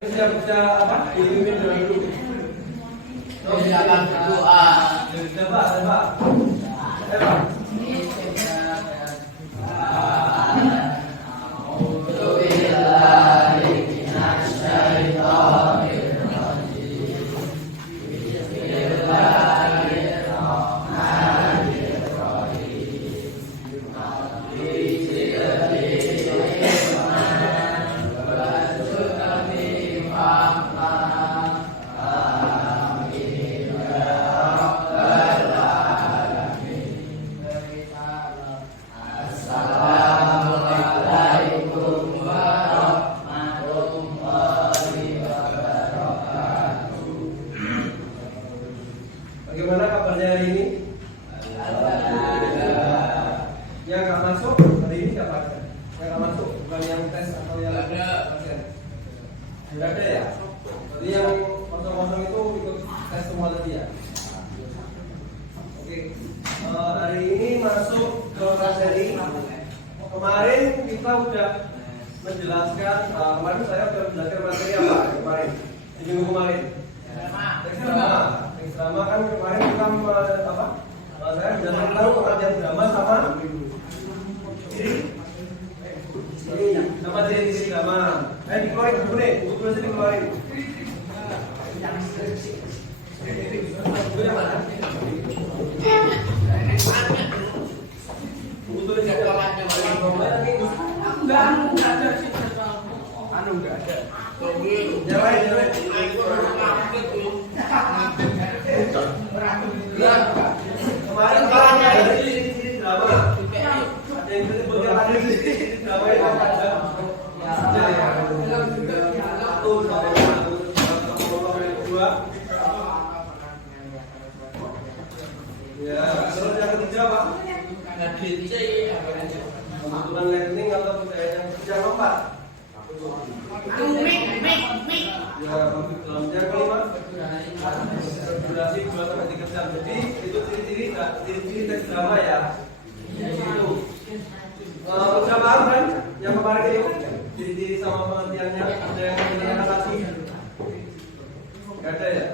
Bisa apa? Dipimpin dulu. Silakan berdoa. Coba. Coba. Bagaimana kabarnya hari ini? Yang nggak masuk hari ini siapa? Yang nggak masuk bukan yang tes atau yang ada? Tidak ada ya? Jadi yang kosong-kosong itu ikut tes semua tadi ya? Oke. Hari ini masuk ke materi. Kemarin kita udah menjelaskan. Kemarin saya sudah menjelaskan materi apa? Kemarin di minggu kemarin. Teks drama kan kemarin kita apa? Saya sudah tahu pengertian drama sama ciri drama. Dikeluarin dulu nih, buku tulisnya dikeluarin. Buku yang mana? Buku tulis sekolahnya enggak ada sih. Enggak ada. Jalan. Kemarin ada ciri drama. Ada yang disebutkan ada ciri drama yang ada. Ya, terus yang ketiga apa? Kebutuhan learning atau yang keempat? Ya, yang kelima durasi 2-3 jam. Jadi itu ciri-ciri teks drama ya. Itu. Udah paham kan? Yang kemarin itu ciri-ciri sama pengertiannya. Ada yang menanyakan lagi? Gak ada ya?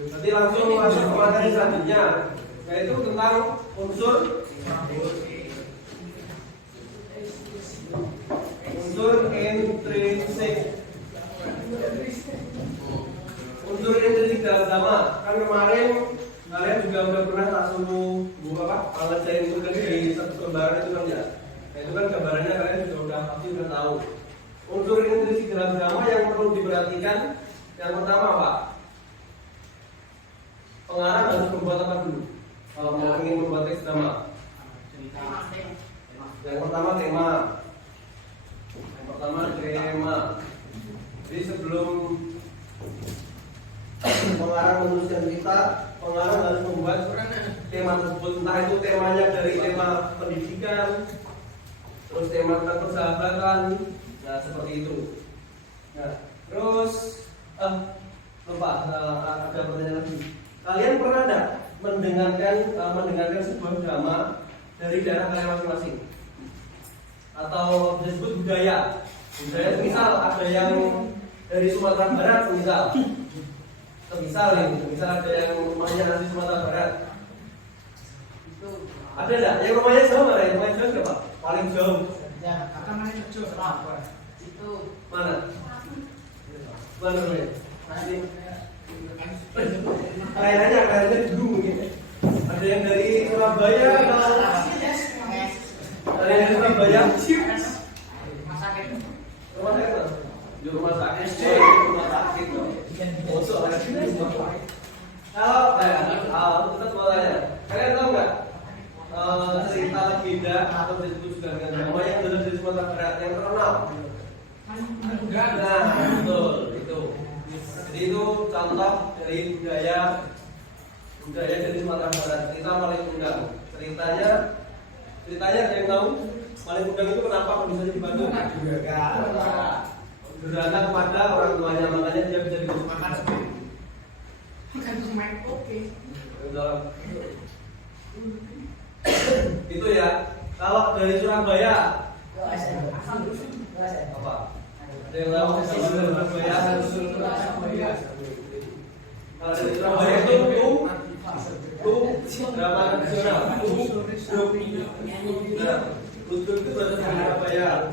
Nanti langsung masuk ke materi selanjutnya, yaitu tentang unsur intrinsik. Unsur intrinsik dalam drama. Kan kemarin kalian juga udah pernah tak suruh buka apa? Ngerjain itu kan di satu lembaran itu kan ya. Nah, itu kan gambarannya kalian juga udah pasti udah tahu. Unsur intrinsik dalam drama yang perlu diperhatikan yang pertama apa? Pengarang harus membuat apa dulu? Kalau mau ingin membuat teks drama. Yang pertama tema. Jadi sebelum pengarang menuliskan cerita, pengarang harus membuat tema tersebut. Entah itu temanya dari tema pendidikan, terus tema tentang persahabatan, nah seperti itu. Nah, terus lupa ada pertanyaan lagi. Kalian pernah tidak mendengarkan sebuah drama dari daerah kalian masing-masing? Atau disebut budaya misal ada yang dari Sumatera Barat misal ada yang rumahnya di Sumatera Barat. Ada enggak? Yang rumahnya jauh mana? Yang rumahnya jauh siapa? Paling jauh Ya, akan mana jauh apa? Itu mana rumahnya? Kayaknya dulu mungkin. Ada yang dari Surabaya atau dari Surabaya? Rumah sakit. Kalau tetap bolanya. Kalian tahu nggak cerita legenda atau disebut juga dengan drama yang berada di Sumatera Barat yang terkenal? Nah, betul itu. Jadi itu contoh dari budaya dari Sumatera Barat. Cerita Malin Kundang. Ceritanya ada yang tahu? Malin Kundang itu kenapa bisa di Bandung? Durhaka kepada orang tuanya, makanya dia bisa makan sendiri. Makan main oke. Itu ya. Kalau dari Surabaya, apa? Ada yang tahu Surabaya? Kultur itu bahasa Surabaya.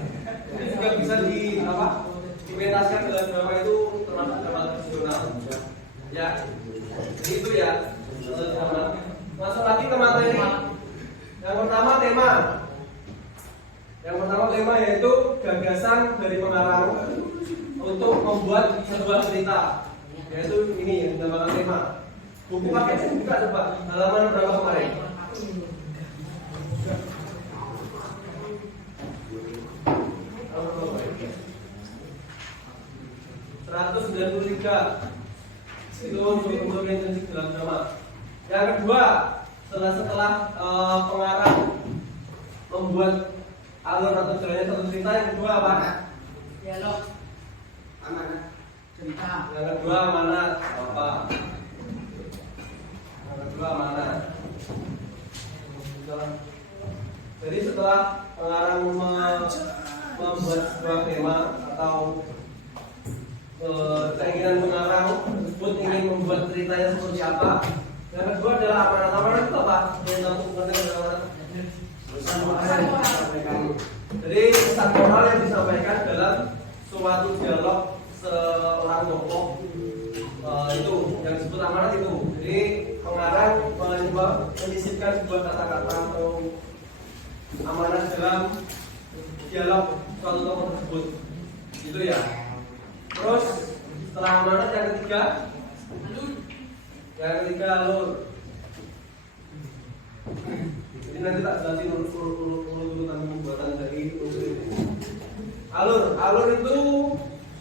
Ini juga bisa di apa? Dimentaskan dalam drama itu termasuk drama tradisional. Ya, jadi itu ya. Masuk lagi ke materi. Yang pertama tema. Yang pertama tema yaitu gagasan dari pengarang untuk membuat sebuah cerita. Yaitu ini yang dinamakan tema. Buku paketnya buka coba halaman berapa kemarin? 193 itu untuk intensif dalam drama. Yang kedua, setelah pengarang membuat alur atau jalannya satu cerita, yang kedua apa? Dialog. Amanat. Cerita. Yang kedua amanat apa? Yang kedua amanat. Jadi setelah pengarang membuat sebuah tema atau keinginan pengarang tersebut ingin membuat ceritanya seperti apa. Yang kedua adalah amanat. Amanat itu apa? Yang kamu mengerti amanat? Jadi pesan moral yang disampaikan dalam suatu dialog seorang tokoh itu yang disebut amanat itu. Jadi pengarang menyisipkan sebuah kata-kata atau amanat dalam dialog suatu tokoh tersebut. Itu ya. Terus setelah amanat yang ketiga, alur. Jadi nanti tak jelasin urutan pembuatan dari unsur ini. Alur itu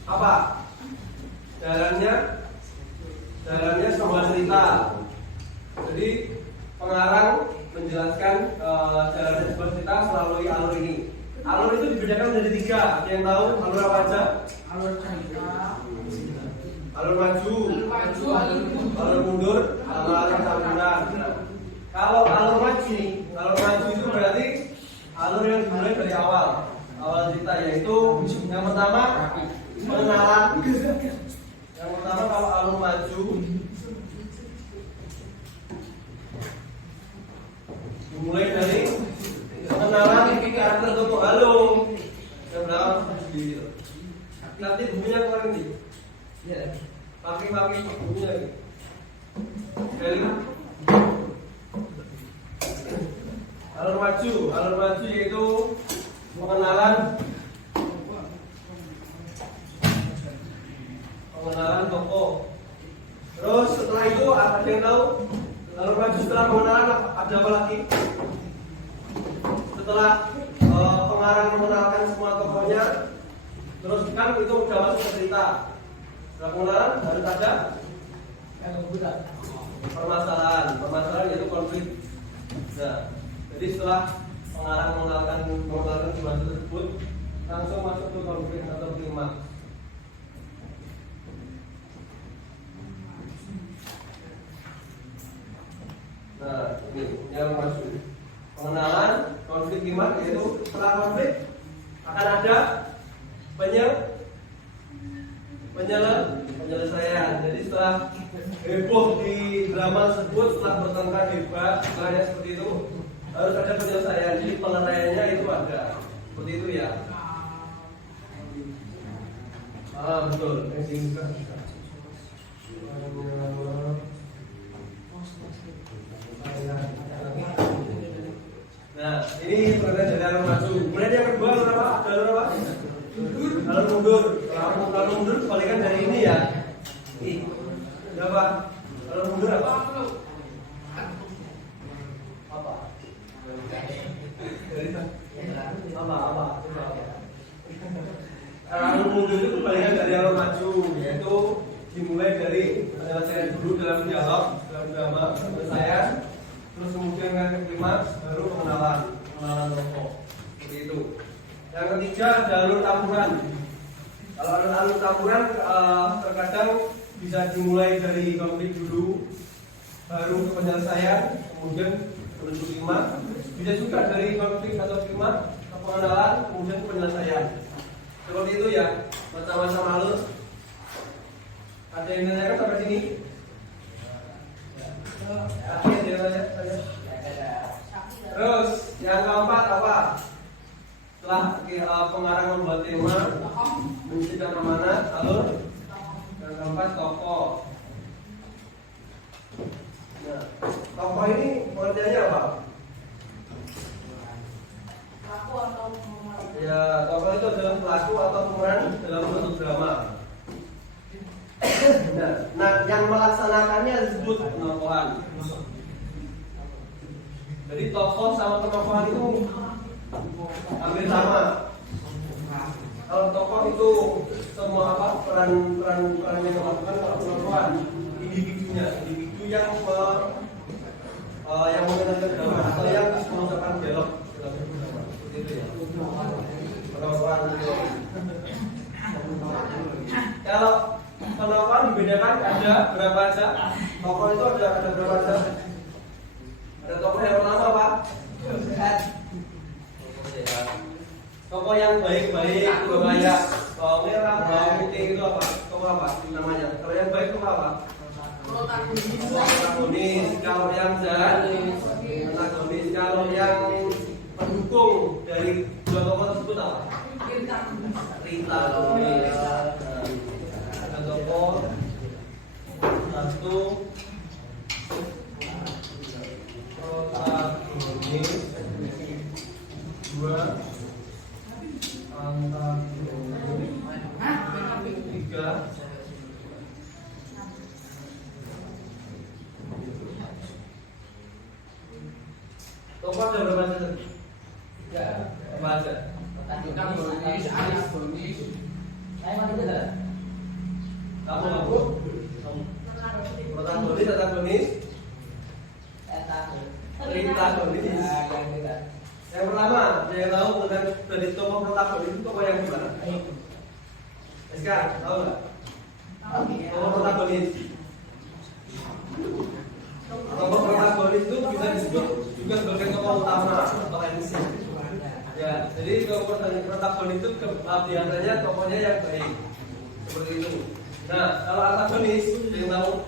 apa? Jalannya sebuah cerita. Jadi pengarang menjelaskan jalannya sebuah cerita melalui alur ini. Alur itu dibedakan menjadi 3. Yang tahu alur apa aja? Alur cerita. Alur maju, alur mundur, alur campuran. Kalau alur maju itu berarti alur yang dimulai dari awal cerita, yaitu yang pertama pengenalan. Yang pertama kalau alur maju dimulai dari pengenalan karakter tokoh. Halo, yang belakang sendiri. Nanti bukunya keluar nih. Ya, pakai bukunya lagi. Dari alur maju yaitu pengenalan tokoh. Terus setelah itu ada yang tahu alur maju setelah pengenalan ada apa lagi? Setelah pengarang mengenalkan semua tokohnya, terus kan itu udah masuk ke cerita. Setelah pengenalan harus ada permasalahan yaitu konflik. Nah, jadi setelah pengarang mengenalkan semua tersebut, langsung masuk ke konflik atau klimaks. Nah, ini yang masuk pengenalan, konflik klimaks, yaitu setelah konflik akan ada penyelesaian. Jadi setelah heboh di drama tersebut, setelah bertengkar hebat, setelahnya seperti itu harus ada penyelesaian. Jadi pengertiannya itu ada seperti itu ya. Betul. Nah, ini pengertian dari alur maju. Kemudian yang kedua alur apa? Alur apa? Alur mundur. Alur mundur kebalikan dari ini ya. Ini apa? Alur mundur apa? Apa? Alur mundur itu kebalikan dari alur maju, yaitu dimulai dari penyelesaian dulu dalam dialog, dalam drama penyelesaian, terus kemudian yang klimaks baru pengenalan tokoh. Seperti itu. Yang ketiga ada alur campuran. Kalau alur campuran terkadang bisa dimulai dari konflik dulu, baru ke penyelesaian, kemudian menuju klimaks. Bisa juga dari konflik atau klimaks ke pengenalan, kemudian ke penyelesaian. Seperti itu ya, macam-macam alur. Ada yang menanyakan sampai sini? Ada yang ditanya? Terus yang keempat apa? pengarang membuat tema, menciptakan amanat, alur, dan keempat tokoh. Nah, tokoh ini pengertiannya apa? Ya, tokoh itu adalah pelaku atau pemeran dalam suatu drama. Nah, yang melaksanakannya disebut penokohan. Jadi tokoh sama penokohan itu hampir sama. Kalau tokoh itu semua apa peran yang dilakukan, kalau penokohan individunya, individu yang mengenalkan drama atau yang mengucapkan dialog dalam drama. Seperti itu ya. Penokohan itu. Kalau penokohan dibedakan ada berapa aja? Tokoh itu ada berapa aja? Ada tokoh yang pertama apa? Tokoh yang baik-baik, kayak bawang merah, bawang putih itu apa? Tokoh apa namanya? Kalau yang baik itu apa? Protagonis. Kalau yang jahat, antagonis. Kalau yang pendukung dari dua tokoh tersebut apa? Antagonis. Ada tokoh satu protagonis, dua antagonis, tiga tokoh ada berapa aja? Ya, apa aja? Protagonis, antagonis. Kamu protagonis, antagonis, antagonis. Yang pertama, saya tahu dari tokoh protagonis itu tokoh yang gimana? SK, tahu nggak? Tokoh protagonis. Tokoh protagonis itu bisa disebut juga sebagai tokoh utama atau MC. Ya, jadi tokoh protagonis itu biasanya tokohnya yang baik, seperti itu. Nah, kalau antagonis, yang tahu?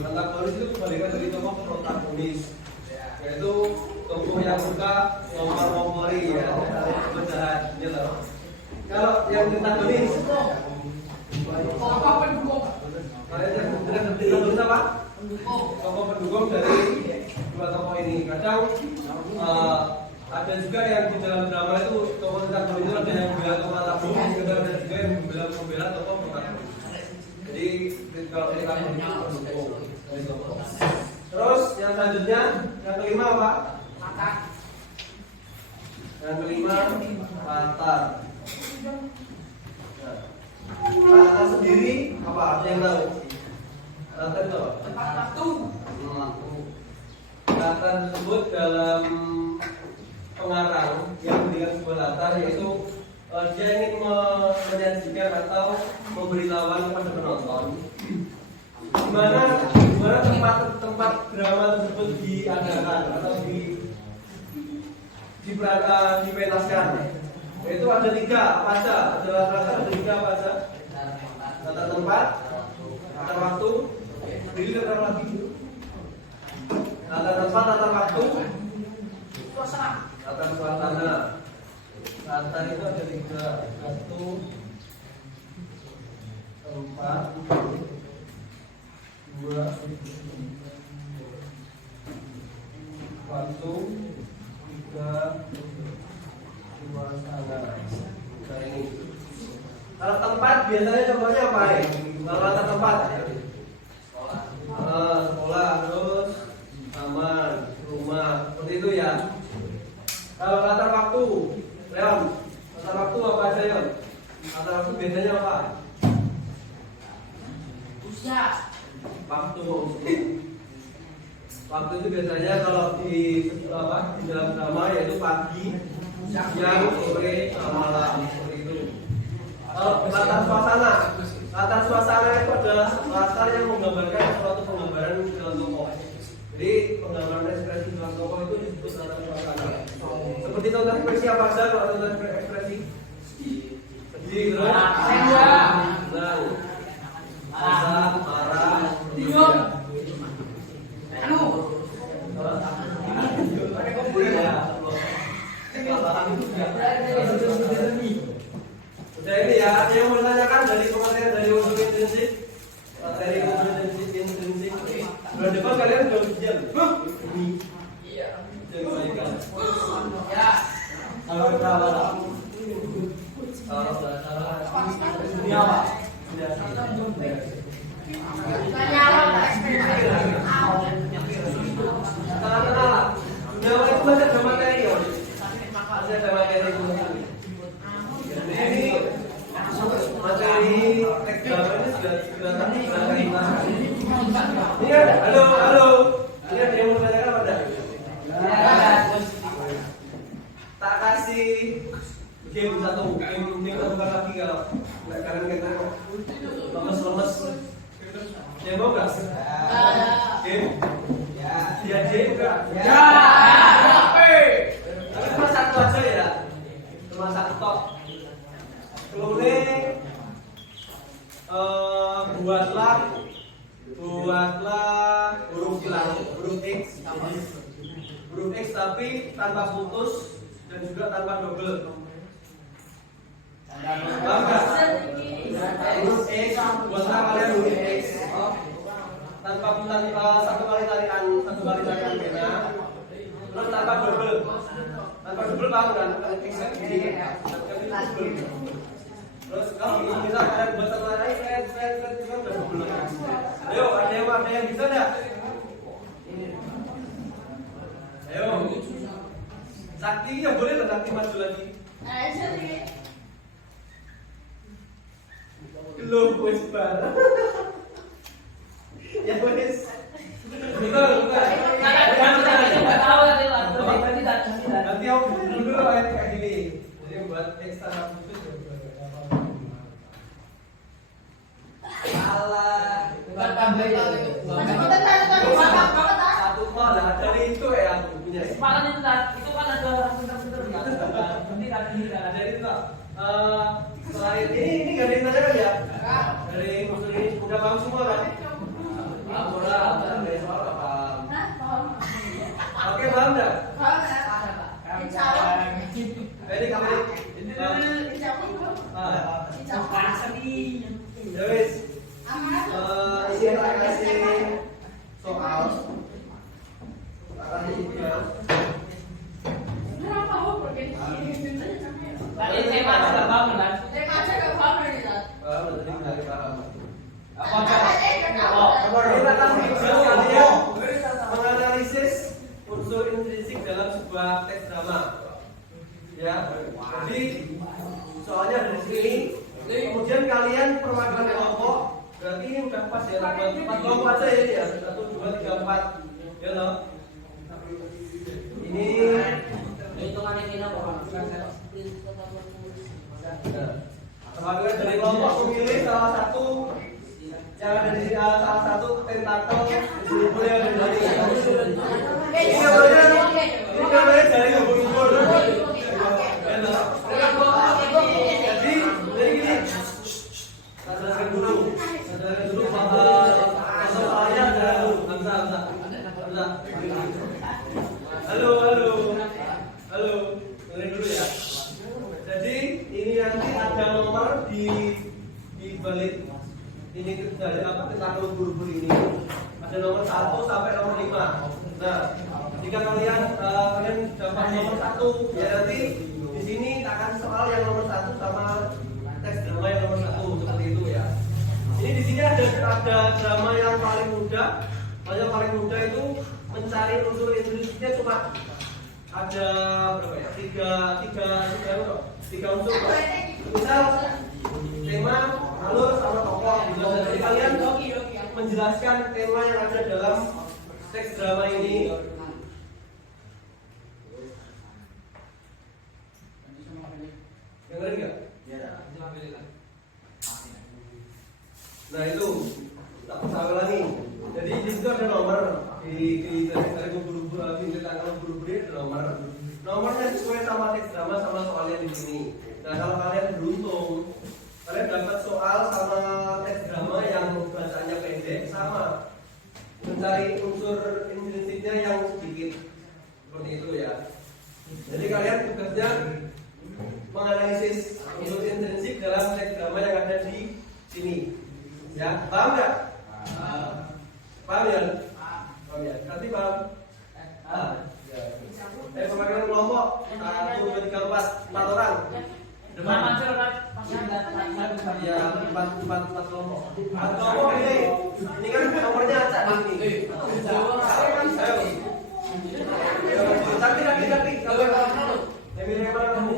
Antagonis itu kebalikan dari tokoh protagonis, yaitu tokoh yang suka ngompor-ngompori ya, jahat, gitu. Kalau yang antagonis, Tokoh pendukung. kalian yang pendukung apa? Tokoh pendukung dari dua tokoh ini. Kadang ada juga yang di dalam drama itu tokoh antagonis itu ada yang membela tokoh antagonis, ada juga yang membela tokoh protagonis. Jadi kalau ini kalian pendukung dari tokoh. Terus yang selanjutnya, yang kelima apa? Latar. Yang kelima latar. Latar sendiri apa? Ada yang tahu? Latar itu apa? Tempat waktu. Latar tersebut dalam pengarang yang memberikan sebuah latar, yaitu dia ingin menyajikan atau memberitahuan kepada penonton gimana tempat drama tersebut diadakan atau dipentaskan. Itu ada tiga apa aja? Ada latar ada tiga apa aja? Latar tempat, latar waktu, jadi latar lagi. Latar tempat, latar waktu, Suasana. latar suasana. Latar itu ada tiga, satu tempat, dua waktu, tiga suasana. Nah ini. Kalau tempat biasanya contohnya apa ya? Kalau latar tempat, sekolah, terus taman, rumah, seperti itu ya. Kalau latar waktu, Leon, latar waktu apa aja Leon? Latar waktu biasanya apa? Usia. Waktu. Waktu itu biasanya kalau di dalam drama yaitu pagi, siang, sore, malam, seperti itu. Kalau latar suasana itu adalah latar yang menggambarkan suatu penggambaran dalam tokoh. Jadi penggambaran ekspresi dalam tokoh itu disebut latar suasana. Seperti contoh ekspresi apa saja? Kalau contoh ekspresi sedih, terus senang, marah, Bingung. Anu. ada komputer ya. Kalau itu Ya. Tenang. Sudah itu masih ada materi ya. Masih ada materi ini materi teks drama ini sudah tadi kita. Ini ada, halo. Ini ada yang mau tanyakan apa enggak? Tak kasih game satu lagi kalau nggak kalian kita lemes. Yang mau nggak? Game? Ya juga. Ya. Tapi cuma satu aja ya. Cuma satu tok. Kemudian buatlah huruf X tapi tanpa putus dan juga tanpa double. Huruf X buatlah kalian huruf X tanpa satu kali tarikan pena, terus tanpa double paham kan? X ini double. Terus kalau bisa kalian buat satu lagi, juga udah double. Ayo, ada yang bisa enggak? Ayo. Sakti ya boleh lah, Sakti maju lagi. Loh, wes barang. Ya wes. Bukan. Nanti aku dulu kayak gini. Jadi buat ekstra putus ya. Salah. Satu malah dari itu ya aku punya. Itu kan ada orang pintar-pintar Dari itu selain ini gak ada yang tanya kan ya? Dari unsur ini udah paham semua kan? Paham orang, dari soal gak paham. Oke, paham gak? Ini kami ya wis. Isi tak kasih soal. Tak kasih tugas. Menganalisis unsur intrinsik dalam sebuah teks drama. Ya, jadi soalnya ada di sini. Kemudian kalian perwakilan kelompok. Berarti ini udah pas ya. 4 kelompok aja ya ini ya. 1, 2, 3, 4. Ya loh. Ini hitungannya kita perwakilan dari kelompok memilih salah satu yang ada di salah satu tentakel boleh ada dari ini namanya dari hubung-hubung. Jadi gini, sadarkan dulu soalnya ada Hamzah. Halo, dengerin dulu ya. Jadi ini nanti ada nomor di balik ini dari tentakel huruf ini. Ada nomor 1 sampai nomor 5. Nah, jika kalian dapat nomor 1, ya nanti di sini akan soal yang nomor 1 sama teks drama yang nomor 1 seperti itu ya. Ini di sini ada drama yang paling mudah. Yang paling mudah itu mencari unsur intrinsiknya cuma ada berapa ya? Tiga unsur. Misal tema, alur, sama tokoh. Jadi kalian menjelaskan tema yang ada dalam teks drama ini. Dengerin nggak? Nah itu tak usah ulangi. Jadi di situ ada nomor di tentang buru-buru ada nomor. Nomornya sesuai sama teks drama sama soalnya di sini. Nah kalau kalian beruntung, kalian dapat soal sama teks drama yang bacanya pendek sama mencari unsur intrinsiknya yang sedikit seperti itu ya. Jadi kalian tugasnya menganalisis unsur intrinsik dalam teks drama yang ada di sini. Ya, paham nggak? Paham ya? Paham ya? Nanti paham? Perwakilan kelompok 1, 2, 3, 4 orang. Depan Ya, empat kelompok. Empat kelompok ini. Ini kan nomornya acak ini. Ayo. Tapi. Emil yang mana kamu?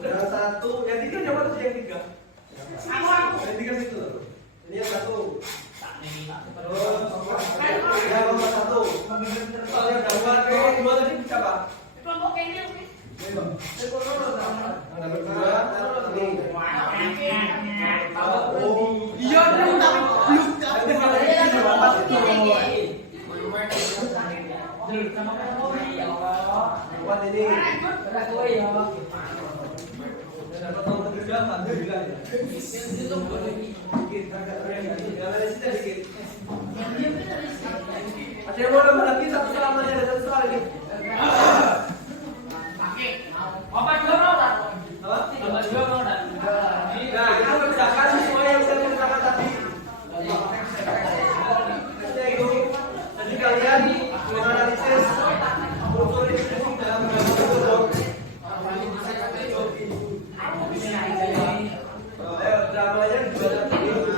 Yang satu, yang tiga siapa tuh yang tiga? Yang tiga situ. Ini yang satu. Terus yang nomor satu. Oh, yang dua tadi siapa? Kelompok ini. Yang berdua, ini. Iya, tapi Empat ini. Dan potong ketiga, alhamdulillah ya. Dikit, agak keren. Jangan ada sisa dikit. Ada yang mau nambah lagi satu selamanya ada satu soal ini. Apa dua tak? Apa? Tambah dua mau tak? Nah, kita kerjakan semua yang saya kerjakan tadi. Saya itu. Jadi kalian menganalisis unsur diskusi dalam gambar. Dramanya dibaca dulu.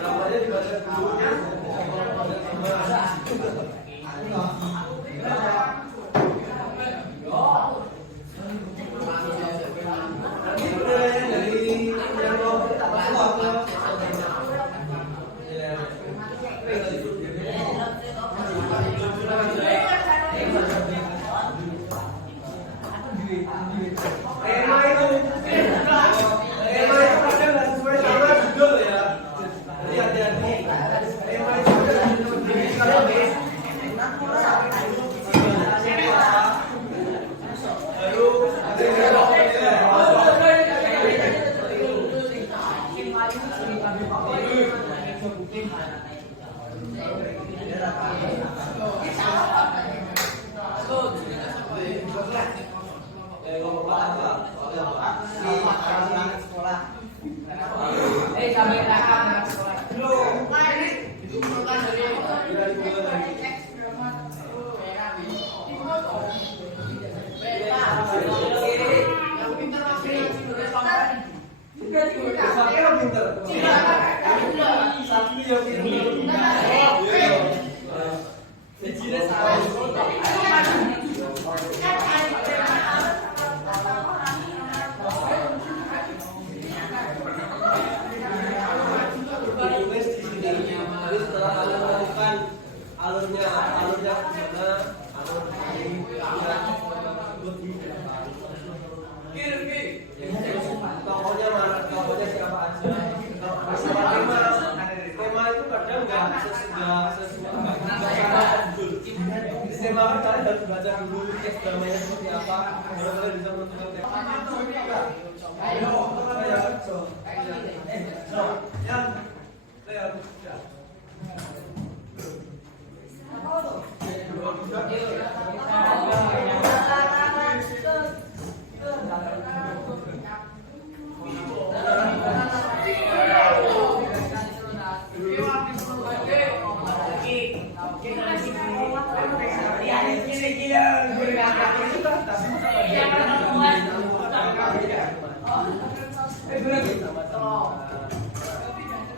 Dramanya dibaca dulu. Nanti penilaian dari yang mau kita pasang. Tema itu kadang nggak sesuai sama judul ya. Jadi hati-hati. Tema itu kadang kalau baru alurnya gimana, alur tokohnya siapa aja. Masalah tema itu kadang nggak sesuai judul. Tema kan kalian harus baca dulu teks dramanya seperti apa, baru kalian bisa menentukan tema.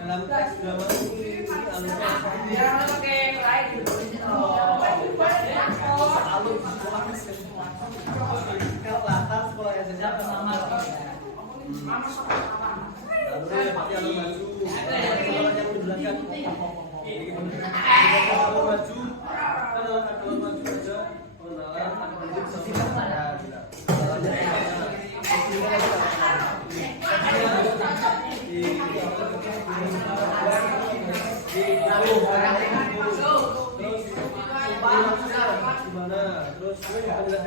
Dalam teks drama ini penjelasan